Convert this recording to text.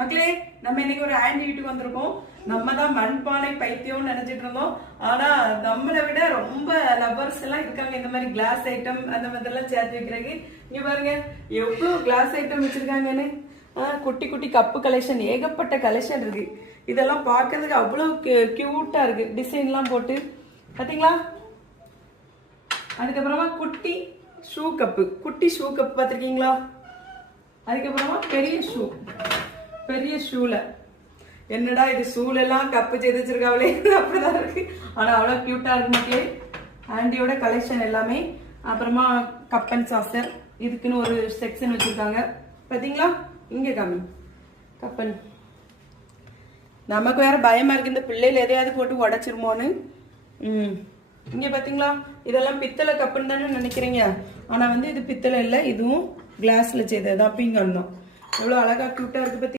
மக்களே, நம்ம இன்னைக்கு ஒரு ஆண்டி வீட்டுக்கு வந்திருக்கோம். நம்ம தான் மண்பானை பைத்தியம்னு நினைச்சிட்டு இருந்தோம். ஆனா நம்மளை விட ரொம்ப லவர்ஸ் எல்லாம் இருக்காங்க இந்த மாதிரி கிளாஸ் ஐட்டம் அந்த மாதிரி எல்லாம் சேர்த்து வைக்கிறாங்க. இங்க பாருங்க எவ்வளவு கிளாஸ் ஐட்டம் வச்சிருக்காங்கன்னு. குட்டி குட்டி கப்பு கலெக்ஷன், ஏகப்பட்ட கலெக்ஷன் இருக்கு. இதெல்லாம் பார்க்கறதுக்கு அவ்வளவு கியூட்டா இருக்கு, டிசைன்லாம் போட்டு பாத்தீங்களா. அதுக்கப்புறமா குட்டி ஷூ கப்பு, குட்டி ஷூ கப் பார்த்துருக்கீங்களா. அதுக்கப்புறமா பெரிய ஷூல என்னடா இது ஷூல எல்லாம் கப்பு செய்து வச்சிருக்காங்களே அப்படிதான் இருக்கு. ஆனா அவ்வளவு கியூட்டா இருக்கு மக்களே ஆண்டியோட கலெக்ஷன் எல்லாமே. அப்புறமா கப் அண்ட் சாசர், இதுக்குன்னு ஒரு செக்ஷன் வச்சிருக்காங்க பாத்தீங்களா. இங்க காமி கப்பன். நமக்கு வேற பயமா இருக்கு இந்த பிள்ளைகள் எதையாவது போட்டு உடைச்சிருமோன்னு. இங்க பாத்தீங்களா, இதெல்லாம் பித்தளை கப்புன்னு தானே நினைக்கிறீங்க. ஆனா வந்து இது பித்தளை இல்லை, இதுவும் கிளாஸ்ல செய்ததுதான். பிங்க் அண்ணம் எவ்வளவு அழகா கியூட்டா இருக்கு.